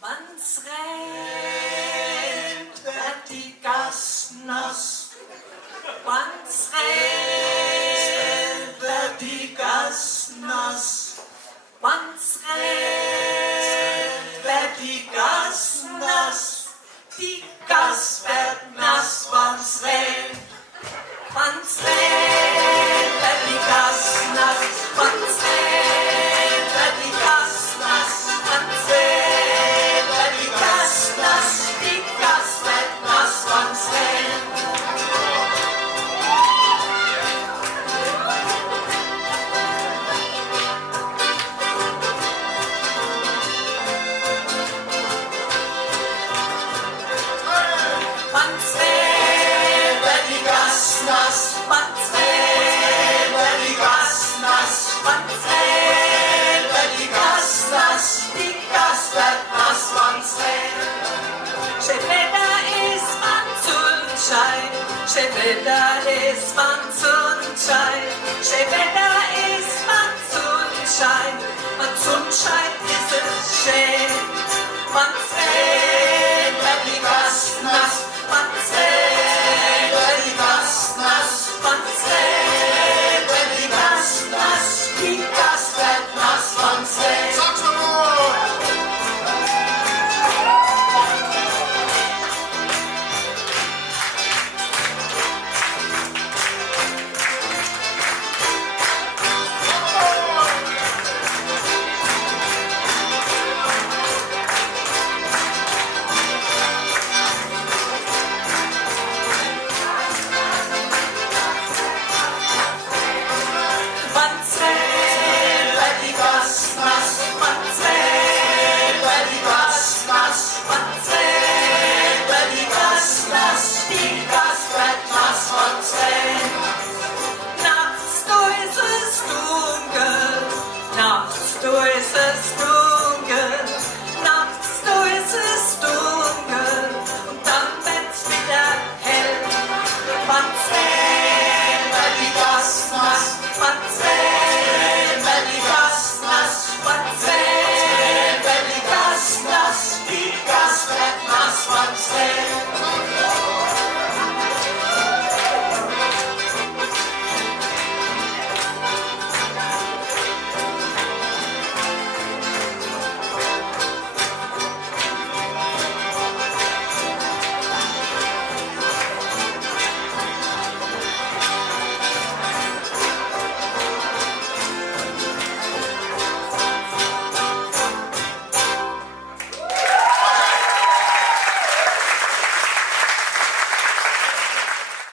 Wann's rennt, wird die Gas nass. Wann's rennt, wird die Gas nass. Wann's rennt, wird die Gas nass. Die Gas wird nass, wann's rennt. Wann's rennt, wird die Gas nass. Wann's rennt, wird die Gas nass. Wann's rennt, wird die Gas nass. Die Gas wird nass, wann's rennt. Wann's rennt, wird die Gas nass. Wann's rennt, wird die Gas nass. Wann's rennt, wird die Gas nass. Die Gas wird nass, wann's rennt. Schön Wetter ist, wann's Sonnenschein. Schön Wetter ist, wann's Sonnenschein. Schön Wetter